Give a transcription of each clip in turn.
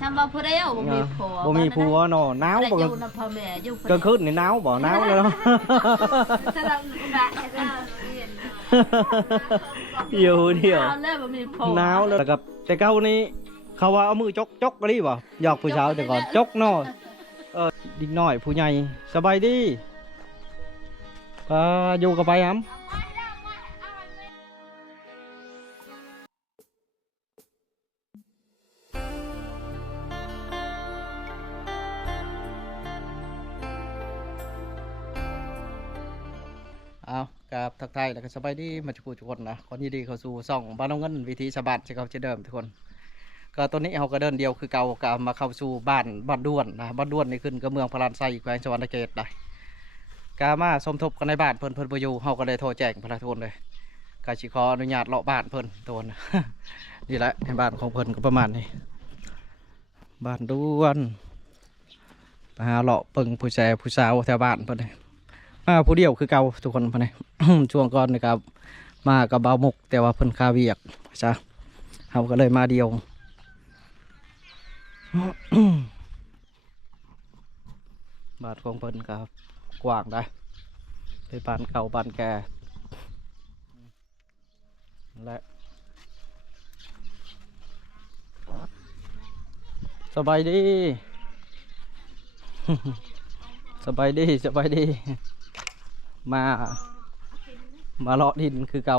chăm bao phơi đấy không bị phùบ่มีผัวเนาะหนาวบ่กลางคืนนี่หนาวบ่หนาวเลยเนาะอยู่เดียวหนาวเลยกับแต่เก่านี้เขาว่าเอามือจกอะไรบ่หยอกผู้สาวแต่ก่อนจกเนาะดิกน้อยผู้ใหญ่สบายดีอยู่กับไปหำเอากับทักทายแล้วก็สบายดีมาจุกุทุกคนนะคนยินดีเข้าสู่ช่องบ้านน้องเงินวิธีชาวบ้านที่เขาจะเดิมทุกคนก็ตัวนี้เขาก็เดินเดียวคือเก่าก็มาเข้าสู่บ้านด้วนนะบ้านด้วนนี่ขึ้นก็เมืองพลานไซแขวงสวรรณเขตได้ก็มาสมทบกันในบ้านเพิ่นไปอยู่เขาก็เลยโทรแจ้งพระทุนเลยก็ชิขออนุญาตเลาะบ้านเพิ่นตัวนะ นี่แหละในบ้านของเพิ่นก็ประมาณนี้บ้านด้วนไปหาเลาะเปิงผู้สาวแถวบ้านเพิ่นเลยผู้เดียวคือเก่าทุกคนพอนี่ ช่วงก่อนนะครับมากับเบามุกแต่ว่าเพิ่นคาเวียกจ้ะเขาก็เลยมาเดียว บ้านของเพิ่นครับกว้างได้เป็นบ้านเก่าบ้านแก่และสบายดี สบายดีมาเลาะดินคือเก่า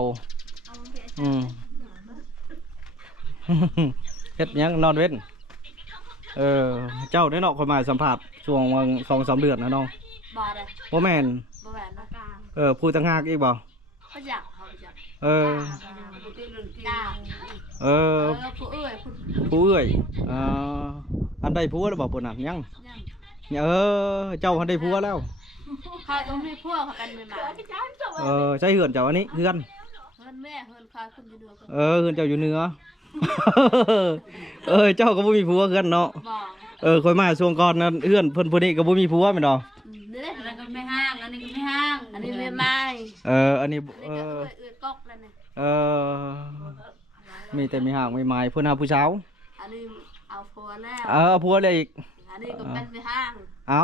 เฮ็ดยังนอนเว้นเจ้าได้เนาะคนมาสัมผัสช่วงวัน2-3 เดือนนะน้องบ่แม่นพูดต่างหากอีกบ่ผู้เอื้อยอันใดผัวแล้วบ่ปุ่นน่ะยังเจ้าอันใดผัวแล้วค่ะต้องมีพวกกันใหม่ใช่เหือนเจ้าอันนี้เหือนแม่เฮือนคายคุณอยู่เดือเหือนเจ้าอยู่เหนือ เจ้าก็บ่มีผัวเหือนเนาะคอยมาช่วงก่อนนั้นเหือนเพิ่นผู้นี้ก็บ่มีผัวแม่นดอกนี่แหละแล้วก็ไม่ห้างอันนี้ก็ไม่ห้างอันนี้ไม่ไม้อันนี้ก๊อกแล้วมีแต่มีห่างไม่ไม้เพิ่นหาผู้สาวอันนี้เอาผัวแล้วเอาผัวเลยอีกอันนี้ก็เป็นไม่ห้างเอา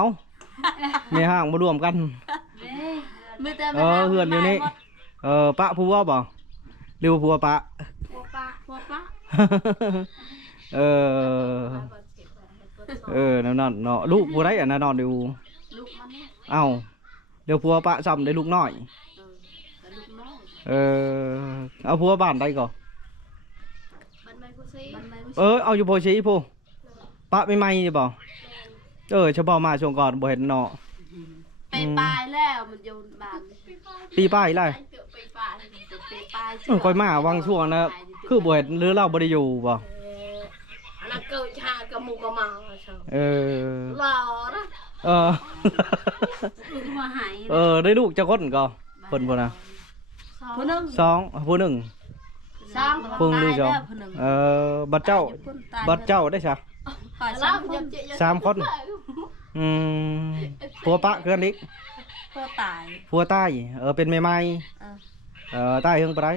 ไม่ห่างมารวมกันเหือนอยู่นี่ปะผัวบ่หรือผัวปะนั่นเนาะลูกผัวได้นอนดูเอาเดี๋ยวผัวปะซ้ำได้ลูกน้อยเอาผัวบ้านได้ก่อนเอาอยู่โพชีพูปะไม่ไหมนี่บ่เฉพาะมาช่วงก่อนบ่เห็นเนาะไปปลายแล้วมันโยนบานปีป้ายเลยค่อยมาวังช่วงนะคือบ่เห็นหรือเราบ่ได้อยู่บ่นักเกิดชากับหมูกับมังหล่อนะได้ลูกจะคนก็เพิ่นบ่นะผู้หนึ่งผู้หนึ่งผู้หรือบัดเจ้าได้ซะ3 คนผัวปะเกินลิกผัวตายเป็นแม่ไม้ตายเฮิงปานใด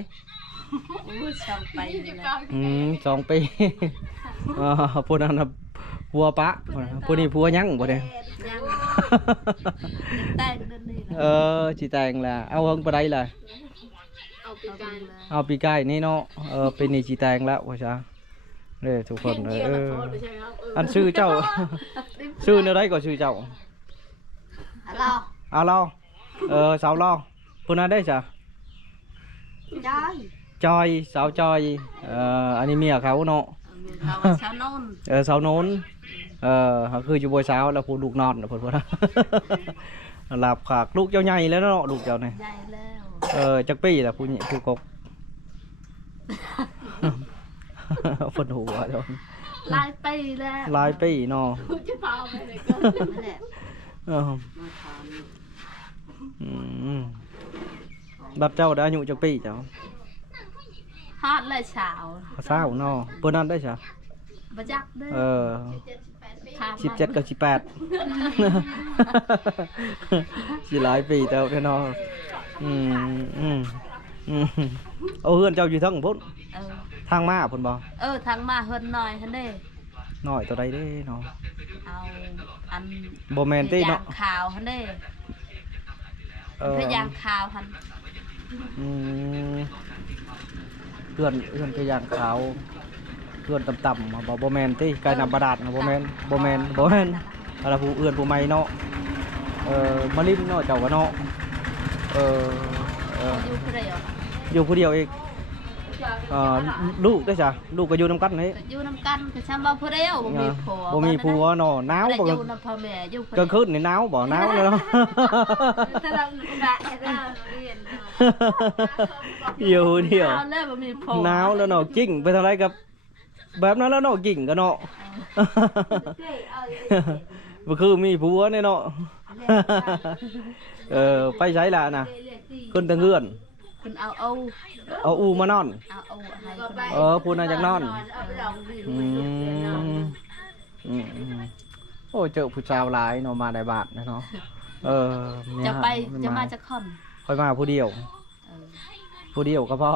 2 ปีผู้นั้นน่ะผัวปะผู้นี้ผัวยังบ่ได้สิแต่งล่ะเอาเฮิงปานใดล่ะเอาปีกายนี่เนาะเป็นนี่สิแต่งแล้วว่าซะเด้อทุกคนอันชื่อเจ้าชื่อแนวใดก็ชื่อเจ้าเราสาวเราผู้นั้นได้จ้ะจอยสาวจอยอันนี้เมียเขาเนาะสาวโน้นคืออยู่บนสาวแล้วผู้ลูกนอนนะพูดนะหลับขากลูกเจ้าใหญ่แล้วเนาะลูกเจ้าเนี่ยจักปีแหละผู้หญิงผู้กกฝนหัวโดนลายปีแล้วลายปีเนาะบัดเจ้าได้อายุจักปีเจ้าฮอดเลยเช้าเนาะเปิ้นนั้นได้จ้ะบ่จักเด้17 กับ 18 สิหลายปีเจ้าเนาะเอาเฮือนเจ้าอยู่ทางพุ่นทางมาพุ่นบ่ทางมาเฮือนหน่อยหั่นเด้ น้อยตัวใดเด้เนาะ เอาอัน บ่แม่นติเนาะ พยางข่าวหั่นเด้พยางข่าวหั่น อืมเพื่อนพยางขาวเพื่อนต่ำๆบ่แม่นติไก่น้ำบาดาลบ่แม่นอะไรผู้เอื้อนผู้ใหม่เนาะมาลิ้มเนาะเจ้าก็เนาะอยู่ผู้เดียว อยู่ผู้เดียวเองลูกได้จ้ะลูกก็อยู่นำกันนี่ อยู่นำกันคือฉันว่าผู้เดียวบ่มีผัว บ่มีผัวเนาะหนาว บ่ บ่ อยู่นำพ่อแม่อยู่ กลางคืนนี่หนาวบ่หนาวเลยเนาะ ถ้าเราบะเราเรียน อยู่เดียว เอาแล้วบ่มีผัว หนาวแล้วเนาะกิ่งไปเท่าไรกับแบบนั้นแล้วเนาะกิ่งก็เนาะบ่คือมีผัวเนี่ยเนาะไปใช้ละนะขึ้นทางเฮือน คุณเอา อูมานอน ให้คุณ พูดน่าจะนอนโอ้เจอผู้ชายหลายเนาะมาได้บาทนะเนาะจะมาจะค่อน ค่อยมาผู้เดียวผู้เดียวก็พอ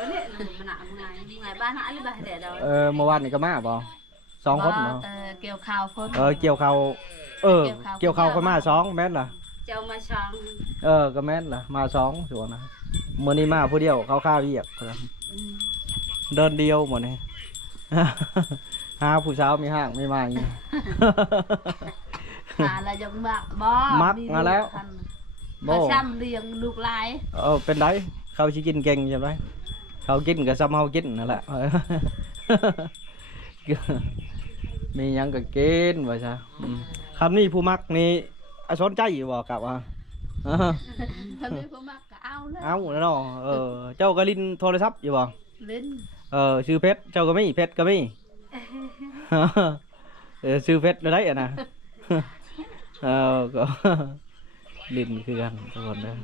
มันไงบ้านอะไรบ้านเดี๋ยวเมื่อวานนี่ก็มาบ่2 คนเนาะเกี่ยวข้าวพ่นเกี่ยวข้าวเกี่ยวข้าวค่อยมา2แม่นล่ะ เจ้ามาช้องก็แม่นล่ะมา2ส่วนนะมื้อนี้มาผู้เดียวข้าวเวียกเดินเดียวหมดนี่ หาผู้สาวมีห้างไม่มาอีก หาอะไรยังมักมาแล้วบ่ซ้ำเลี้ยงลูกหลายเป็นไรเขาสิกินเก่งใช่ไหมเขากินกับซ้ำเฮากินนั่นแหละ มีหยังก็กินว่าซะคำนี้ผู้มักนี่สนใจอยู่บ่กับว่า คำนี้ผู้มักก็เอาเลยเอาแล้วเนาะเจ้าก็ลิ้นโทรศัพท์อยู่บ่ลิ้นชื่อเพชรเจ้าก็มีเพชรก็มีชื่อเพชรได้อ่ะนะก็ลิ้นคือกันทุกคนเด้อ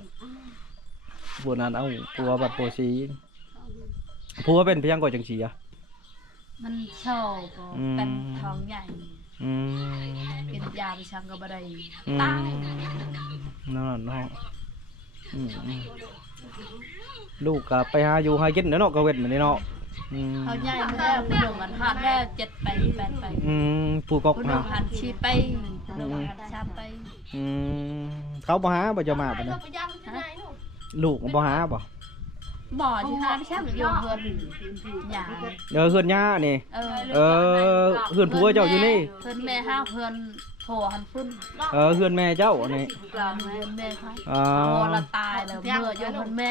บัวนั้นเอาปัวบัดโปสีปัวเป็นพยังก่อจังสีอ่ะมันโชว์เป็นท้องใหญ่กินยาไปชังก็บ่ได้ตายนั่นเนาะลูกก็ไปหาอยู่หากินเนาะก็เว้นเหมือนเนาะเขาใหญ่มาแล้วผู้หนุ่มมันหันแล้ว7 ไป 8 ไปผู้กอกผู้หนุ่มหันชีไปผู้หนุ่มหัน3 ไปเขาบ่หาบ่จะมาบ่นะลูกบ่หาบ่ที่หาไม่ใช่หรืออยู่เฮือนหญ้าเฮือนหญ้านี่เฮือนผัวเจ้าอยู่นี่เฮือนแม่ห้าเฮือนผัวหันฟุ้นเฮือนแม่เจ้านี่เฮือนแม่เขาผัวละตายแล้วเมื่ออยู่เฮือนแม่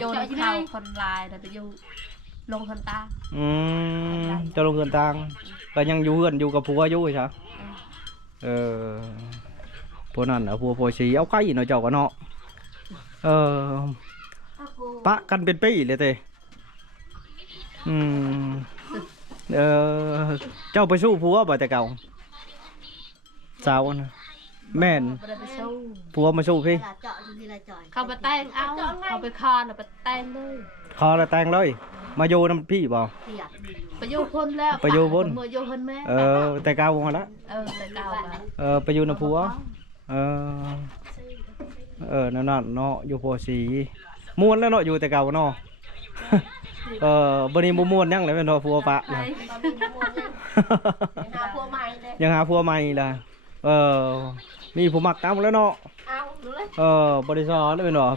โยนเข้าคนลายแล้วไปอยู่ลงคนตาจะลงเฮือนตางก็ยังอยู่เฮือนอยู่กับผัวอยู่ใช่พวกนั้นผัวผัวสีเอาไก่เนาะเจ้าก็เนาะปะกันเป็นปีเลยเต้เจ้าไปสู้ผัวบ่แต่เก่าสาวนะแม่นผัวมาสู้พี่เขาไปแต่งเอาเขาไปคอแล้วไปแต่งเลยคอแล้วแต่งเลยมาโยน้ำพี่บ่ไปโยพ้นแล้วไปโยพ้นเมื่อโยพ้นแม่แต่เก่ามาแล้วแต่เก่าไปโยน้ำผัวนั่นเนาะอยู่ผัวสีม้วนแล้วเนาะอยู่แต่เก่าเนาะบันนี้บ่ม้วนยังเลยเป็นผัวปะเลยยังหาผัวใหม่เลยมีผู้มักตามแล้วเนาะบริษัทแล้วเป็นหรอ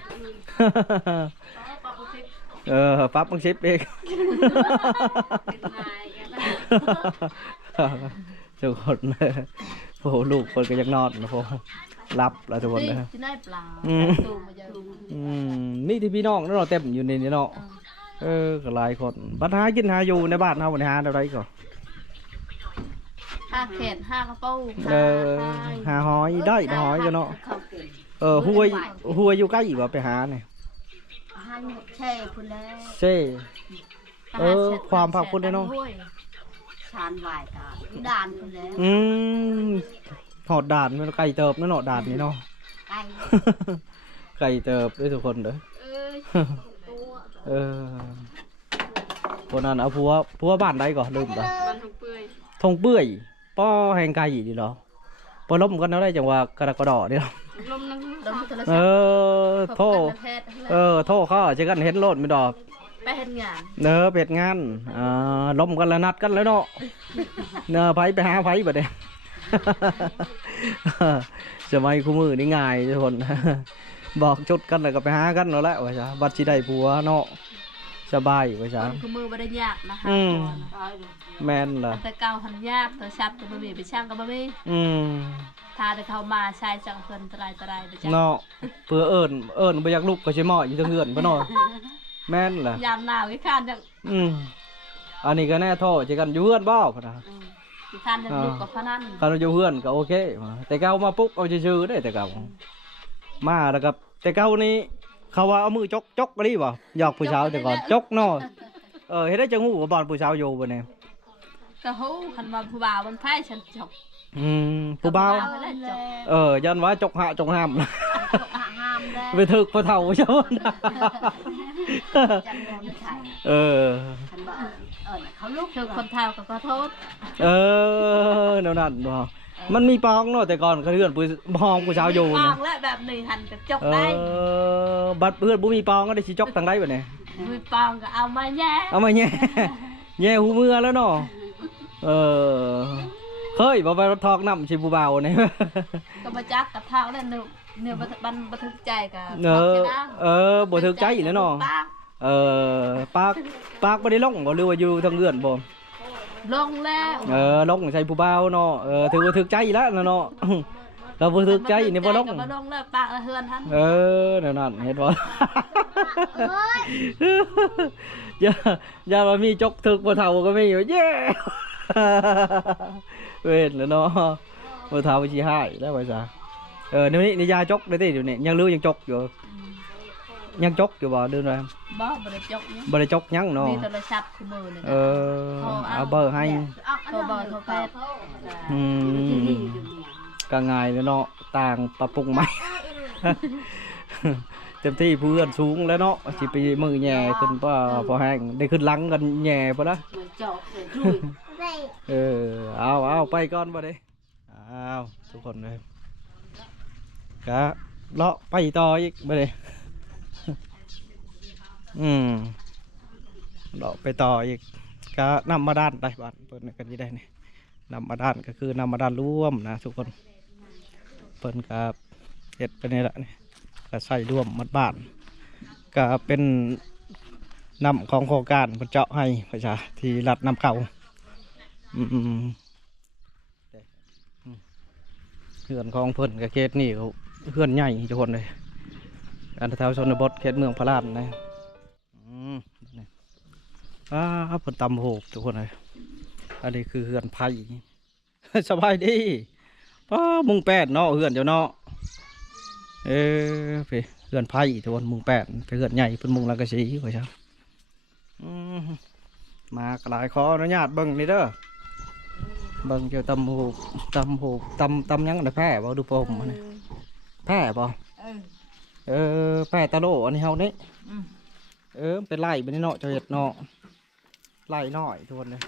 ปั๊บบังชิปเองทุกคนเลยโอ้โหลูกคนก็ยังนอนนะพ่อรับแล้วทุกคนเลยนี่ที่พี่น้องนั่นเราเต็มอยู่ในนี้เนาะก็หลายคนปัญหากินหาอยู่ในบ้านเฮาปัญหาอะไรก่อนหาเข็ดหากระเป๋าหาหอยได้หอยกันเนาะหัวอยู่ใกล้บ่ไปหาเนี่ยเช่คุณแล้วเช่ความภาคคุณเลยเนาะชานไหวตาด่านคุณแล้วหอดด่านมันไก่เติบนั่นเนาะด่านนี่เนาะไก่เติบด้วยทุกคนเด้อคนนั้นเอาผัวบ้านใดก่อนลืมไปทงเปื่อยป้อแหงไก่ดีเนาะพอล้มกันแล้วได้จังว่ากระดอเดียวโทษเขาจะกันเห็นโลดไม่ดอก ไปเฮ็ดงาน เนอเป็ดงานล้มกันแล้วนัดกันแล้วเนาะเนอไปหาไผบ่ได้ สมัยคู่มือนี่ง่ายทุกคน บอกจุดกันแล้วก็ไปหากันแล้วแหละว่าจ้ะบัดสิได้ผัวเนาะสบายว่าจ้ะ คือมือบ่ได้ยากนะคะ แม่นล่ะ แต่เก่าหันยากแต่ชัดก็บ่มีไปช่างก็บ่มีถ้าได้เข้ามาใช้จังเพิ่นตรายไปจัง เนาะเพื่อเอิ้นบ่อยากลุกก็สิเหมาะอยู่ทางเฮือนบ่เนาะแม่นล่ะ ยามหนาวอีกคันจัง อันนี้ก็แน่โทษสิกันอยู่เฮือนบ่พุ่นน่ะ อีกคันจังลูกกับพนัน คันอยู่เฮือนก็โอเคแต่เก่ามาปุ๊บเอาซื่อๆได้แต่เก่ามาแล้วก็แต่เก่านี้เขาว่าเอามือจกก็ดีบ่หยอกผู้สาวแต่ก่อนจกเนาะเฮ็ดได้จังฮู้ว่าบ้านผู้สาวอยู่บ่แน่ ก็ฮู้คันว่าผู้บ่าวมันไผฉันจก ผู้บ่าว ก็ได้จก ยันว่าจกหะจกห้าม จกห้ามได้ ไปถึกพอเฒ่าใช่บ่ จังนอนไข่ คันบ่เขาลูกคือคนเฒ่าก็ขอโทษ แนวนั้นบ่มันมีปองเนาะแต่ก่อนเขาเฮือนผู้ห้องผู้สาวอยู่ ป นี่ องและแบบนี้หันก็จกได้ บัดเพื่อนบ่มีปองก็ได้สิจกทางใดบัดนี้ มีปองก็เอามาแย่ เอามาแย่ แย่หูมือแล้วเนาะเคยบ่ไปรถทอกน้ำสิผู้บ่าวนี่ ก็มาจักกับเฒ่าแล้วเนี่ยบ่ทึกใจก็ บ่ถึกใจแล้วเนาะปากบ่ได้ลงบ่หรือว่าอยู่ทางเฮือนบ่ ลงแล้ว ลงใส่ผู้บ่าวเนาะถือว่าถึกใจแล้วเนาะ เราบ่ถึกใจนี่บ่ลง บ่ลงแล้วปากละเฮือนท่าน นั่นนั่นเห็นบ่ อย่าว่ามีจกถึกบ่เฒ่าก็มีอยู่เย้ เว้นแล้วเนาะบ่เฒ่าสิหายแล้วว่าซะเดี๋ยวนี้นิยาจกได้ติเดี๋ยวนี้ยังลือยังจกอยู่ยังจกอยู่บ่เดือนว่า บ่ได้จกเนี่ย บ่ได้จกยังเนาะ มีโทรศัพท์คู่มือนี่ เอาเบอร์ให้ โทรเบอร์โทรแพทย์ ก็ง่ายแล้วเนาะต่างปรับปรุงใหม่ เต็มที่เพื่อนสูงแล้วเนาะสิไปมือแย่ขึ้นพอแห้งได้ขึ้นหลังกันแย่พอละ เจาะจุ้ย เอาไปก่อนบ่เด้ทุกคนเลยก็เลาะไปต่ออีกบ่เด้ เลาะไปต่ออีกก็นำมาด้านได้บ้านเปิดกันที่ได้นี่นำมาด้านก็คือนำมาด้านร่วมนะทุกคนเปิดกับเห็ดไปนี่แหละนี่ก็ใส่ร่วมมัดบ้านก็เป็นนำของโครงการเพิ่นเจาะให้ประชาที่รัดนำเข้าเขื่อนของเพิ่นกับเขตนี่เขาเขื่อนใหญ่ทุกคนเลยอันแถวชนบทเขตเมืองพระราชนะเพิ่นตำโหกทุกคนเลยอันนี้คือเขื่อนไผ่ สบายดีมุงแปดเนาะเขื่อนเจ้าเนาะไปเขื่อนไผ่ทุกคนมุงแปดไปเขื่อนใหญ่เพิ่นมุงลังกะสีไว้ครับมากหลายขออนุญาตเบิ่งนี่เด้อเบิ่งเจ้าตำโหกตำยังได้แพ้บ่ดูโปมมันแพ้บ่แพ้ตะโลอันนี้เฮานี่เป็นไล่เป็นเนาะเจ้าเห็ดเนาะไล่น้อยทุกคนเลย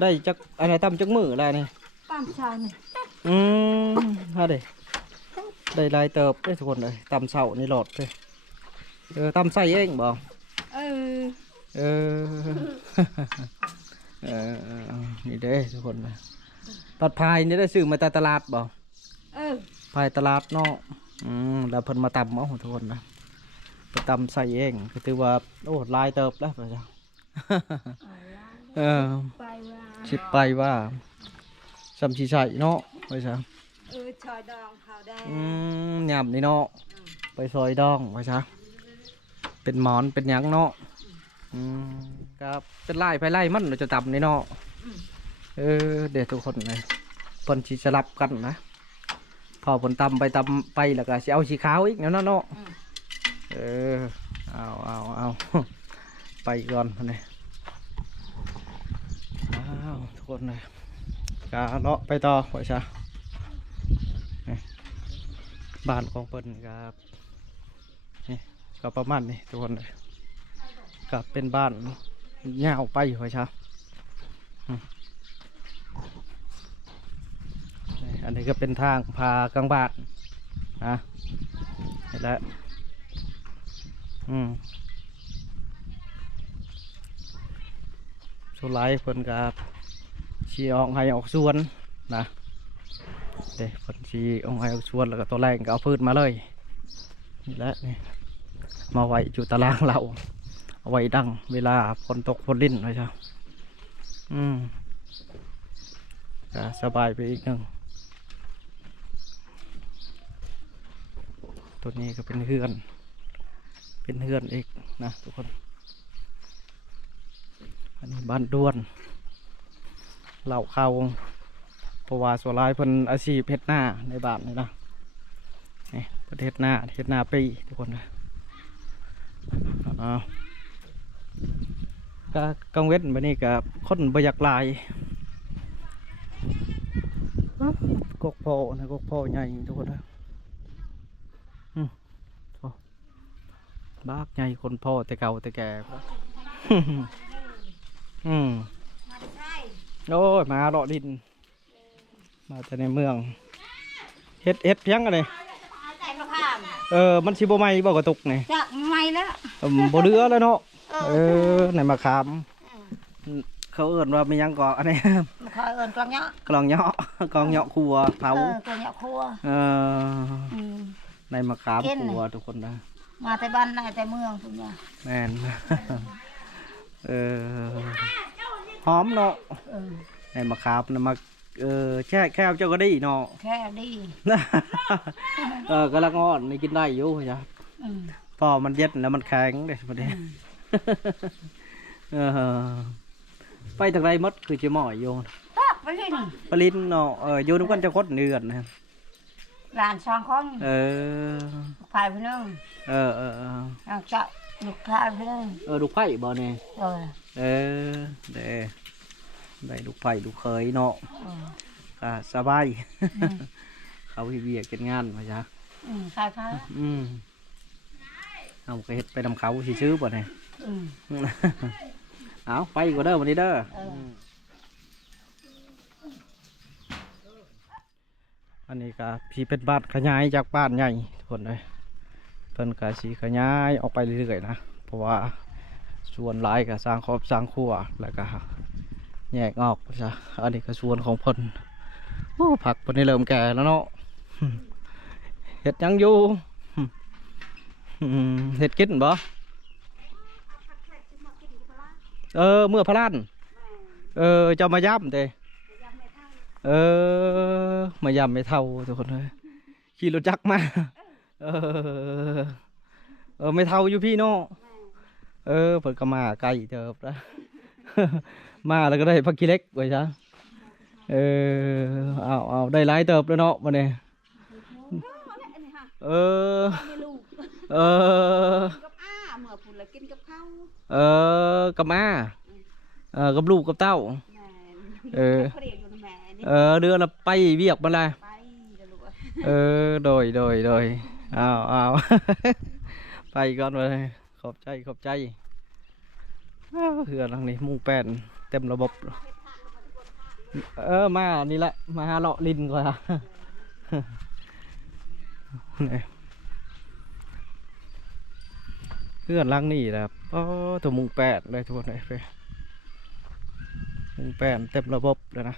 ได้จักอะไรตำจักมืออะไรนี่ ตามชาวนี่ ฮะได้ลายเติบได้ทุกคนเลยตำเสานี่หลอดเลยตำใส่เองบ่นี่เด้ทุกคนเลยตัดพายนี่ได้ซื้อมาจากตลาดบ่พายตลาดเนาะแล้วเพิ่นมาตำเอาทุกคนนะไปตำใส่เองก็ถือว่าโอ้ลายเติบแล้วไปจ้ะชิบไปว่าสำชีใส่เนาะไปจ้ะชอยดองขาวแดงยำนี่เนาะไปซอยดองไปจ้ะเป็นหมอนเป็นหยังเนาะครับเป็นไล่ไปไล่มันเราจะตำนี่เนาะเดี๋ยวทุกคนเลยเพิ่นสิสลับกันนะพอผลตำไปแล้วก็สิเอาสีขาวอีกเนาะเนาะเอาไปก่อนนี่ทุกคนเลยกาเลาะไปต่อไปซะบ้านของเพิ่นครับนี่ก็ประมาณนี้ทุกคนเลยก็เป็นบ้านเงาไปไปซะอันนี้ก็เป็นทางพากลางบ้านนะนี่แหละ ส่วนหลายเพิ่นก็สิออกให้ออกสวนนะเด้เพิ่นสิออกให้ออกสวนแล้วก็ตัวแรงก็เอาพืชมาเลยนี่แหละนี่มาไว้อยู่ตารางเราเอาไว้ดังเวลาฝนตกฝนลิ้นไว้จ้ะก็สบายไปอีกหนึ่งตัวนี้ก็เป็นเฮือนอีกนะทุกคนอันนี้บ้านด้วนเหล่าเขาเพราะว่าส่วนหลายเพิ่นอาชีพเฮ็ดหน้าในบ้านนี่นะนี่ประเทศหน้าปีทุกคนนะก็กังเว้นไปนี่กับคนบอยากลายกกโพนะกกโพใหญ่ทุกคนนะบ้าใหญ่คนพ่อแต่เก่าแต่แก่โอ้ยมาเลาะดินมาแต่ในเมืองเฮ็ดเพียงกันเลยมันชิบไหม้บ่กระตุกนี่จะไหม้แล้วบ่เรือแล้วเนาะไหนมาขามเขาเอิ้นว่ามียังก่ออันนี้เขาเอิ้นกลองเหาะครัวเผากลองเหาะครัวในมาขามครัวทุกคนนะมาแต่บ้านในแต่เมืองทุกอย่างแม่นหอมเนาะในมาขามนะมาแค่เอาเจ้าก็ดีเนาะแค่ดีกำลังอ่อนนี่กินได้อยู่จ้ะพอมันเย็นแล้วมันแข็งเลยประเดี๋ยวไปทางไรมัดคือจะหมอยโยนปลินเนาะโยนกันจะคดเนือนนะหลานช่างของไผ่พี่น้องจะลูกไผ่พี่น้องลูกไผ่บ่เนี่ยได้ลูกไผ่ลูกเคยเนาะสบายเขาเบียกเป็นงานมาจ้ะใช่ค่ะเอาไปเฮ็ดไปนำเขาซื้อบ่เนี่ยเอาไปก็เด้อวันนี้เด้ออันนี้ก็พี่เป็นบ้านขยายจากบ้านใหญ่ทุกคนเลยเพิ่นก็สีขยายออกไปเรื่อยๆนะเพราะว่าส่วนหลายก็สร้างครอบสร้างครัวแล้วก็แยกออกจ้ะอันนี้ก็ส่วนของเพิ่นโอ้ผักเพิ่นได้เริ่มแก่แล้วเนาะเห็ดยังอยู่เห็ดกินบ่เมื่อพลานจะมาย้ำเด้มาย้ำไม่เท่าทุกคนเลยขี่รถจักรมาไม่เท่าอยู่พี่เนาะเพิ่นก็มาไกลเติบแล้วมาแล้วก็ได้พักกี้เล็กไว้จ้ะเอาได้หลายเติบแล้วเนาะวันนี้กับเมื่อพูดแล้วกินกับข้าวกับกับลูกกับเต้าเดือนละไปเวียกมาเลยโดยเอาไปก่อนเลยขอบใจเหือหลังนี้มุ่งแป้นเต็มระบบมานี่แหละมาหาเลาะลินก่อนเพื่อนหลังนี่นะครับตัวมุ่งแป้นเลยทุกคนเลยไปมุ่งแป้นเต็มระบบเลยนะ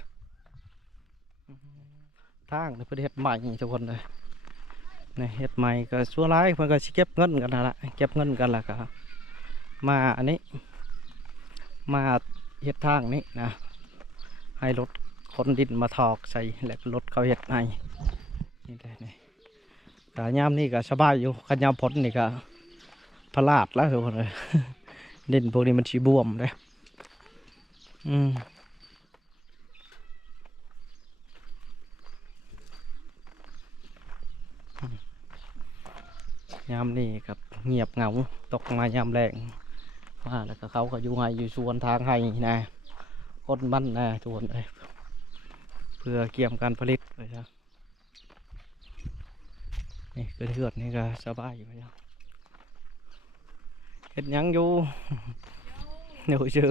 ทางในประเทศใหม่ทุกคนเลยในเฮ็ดใหม่ก็ชั่วร้ายมันก็เก็บเงินกันละเก็บเงินกันละครับมาอันนี้มาเฮ็ดทางนี้นะให้รถขนดินมาถอกใส่แล้วรถเขาเฮ็ดให้นี่ได้นี่แต่ยามนี่ก็สบายอยู่ขันยามพ้นนี่ก็พลาดแล้วทุกคนเลยดินพวกนี้มันชีบวมเลยยามนี่กับเงียบเหงาตกมายามแรงมาแล้วก็เขาก็อยู่ให้อยู่สวนทางให้นะคนมันนะทุกคนเลยเพื่อเกี่ยมการผลิตเลยจ้ะนี่คือเถื่อนนี่ก็สบายอยู่จ้ะเห็ดยังอยู่เดี๋ยวเชื่อ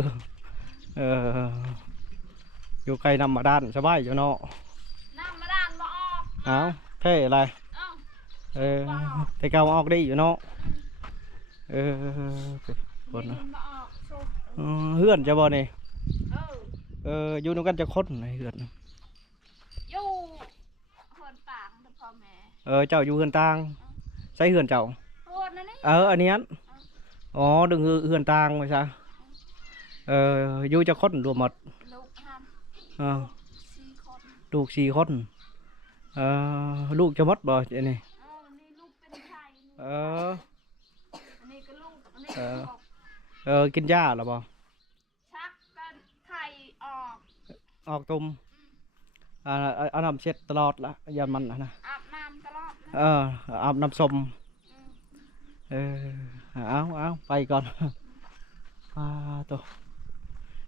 อยู่ใกล้นำมาด้านสบายอยู่เนาะนำมาด้านบ่ออกเอาเท่อะไรแต่เก่าออกได้อยู่เนาะคนนะเฮือนจะบ่เนี่ย อยู่นำกันจะคนในเฮือน อยู่เฮือนต่างแต่พ่อแม่ เจ้าอยู่เฮือนต่างใช้เฮือนเจ้า เฮือนนั่นนี่ อันนี้อ๋อดึงเฮือนต่างไปซะอยู่จะคนรวมหมด ลูกหัน 4 คน ลูก4 คนลูกจะหมดบ่อันนี้ นี่ลูกเป็นไข่ อันนี้ก็ลูกอันนี้ก็ลูกกินยาหรอบ่ชักกันไข่ออก ตุ่มเอาน้ำเช็ดตลอดละยันมันนะ อาบน้ำตลอด อาบน้ำส้มเอาไปก่อนตัว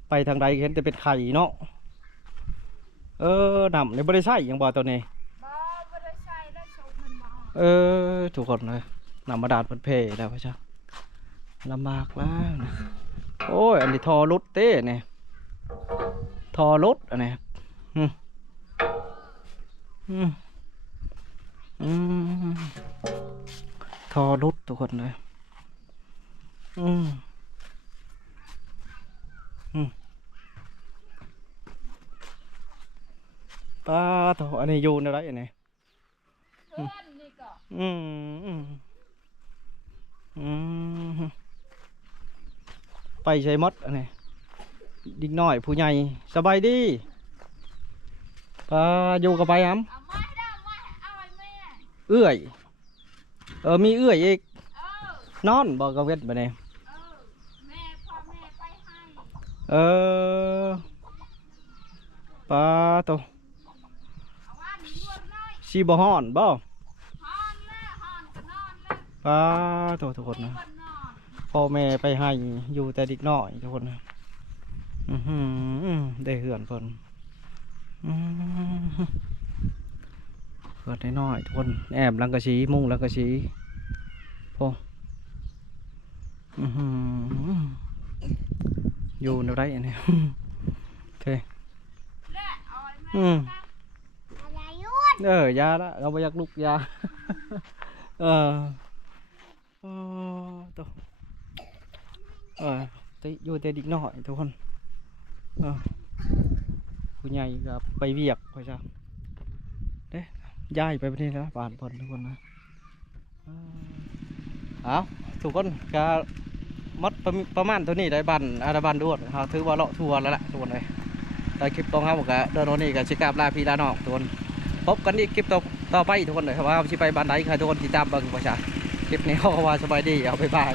ไปทางใดเห็นแต่เป็นไข่เนาะน้ำนี่ไม่ได้ใส่ยังบ่ตัวนี้บ่ได้ใส่แล้วสูบมันบ่ ทุกคนเลยน้ำมาดาดมันเพแล้วพ่อจ้าลำบากแล้วนะโอ้ยอันนี้ทอรุดเต้เนี่ยทอรุดอันนี้ทอรุดทุกคนเลยป้าโถอันนี้อยู่ในไรอันนี้เพื่อนนี่ก็ไปใช้มดอันนี้ดิกน้อยผู้ใหญ่สบายดีอยู่กับไปเอาอ้ำไม้ได้ไม้เอาไว้แม่ เอื้อยมีเอื้อยอีก เ นอนบอกกับเวทไปเนี่ยแม่พ่อแม่ไปให้ป้าโต เอาว่ามีนวดน้อย ชีบ่ฮ้อนบ่ ฮอนแล้วฮอนก็นอนแล้ว ป้าโตทุกคนนะ วันนอน พ่อแม่ไปให้อยู่แต่ดิกน้อยทุกคนนะได้เหือนเพิ่นเกิดน้อยๆทุกคนแอบลังกะชีมุ้งลังกะชีพ่ออยู่ในไรอันนี้โอเคและเอาไว้แม่อะไรยุ่นยาละเราไปอยากลุกยาตัวติอยู่แต่ดิกน้อยทุกคนผู้ใหญ่ก็ไปเวียกไปจ้ะเด้ย้ายไปประเทศแล้วบ้านเพิ่นทุกคนนะเอาทุกคนก็มัดประมาณตัวนี้ได้บ้านบ้านด้วยเขาถือว่าเลาะทัวร์แล้วล่ะทุกคนเลยได้คลิปตรงเขาบอกว่าเดินวันนี้ก็ชิกาบลาพี่ลาน้องทุกคนพบกันอีกคลิปต่อไปทุกคนเลยครับว่าชิไปบ้านใดใครทุกคนติดตามเบิ่งประชาคลิปนี้เขาว่าสบายดีเอาไปบ้าน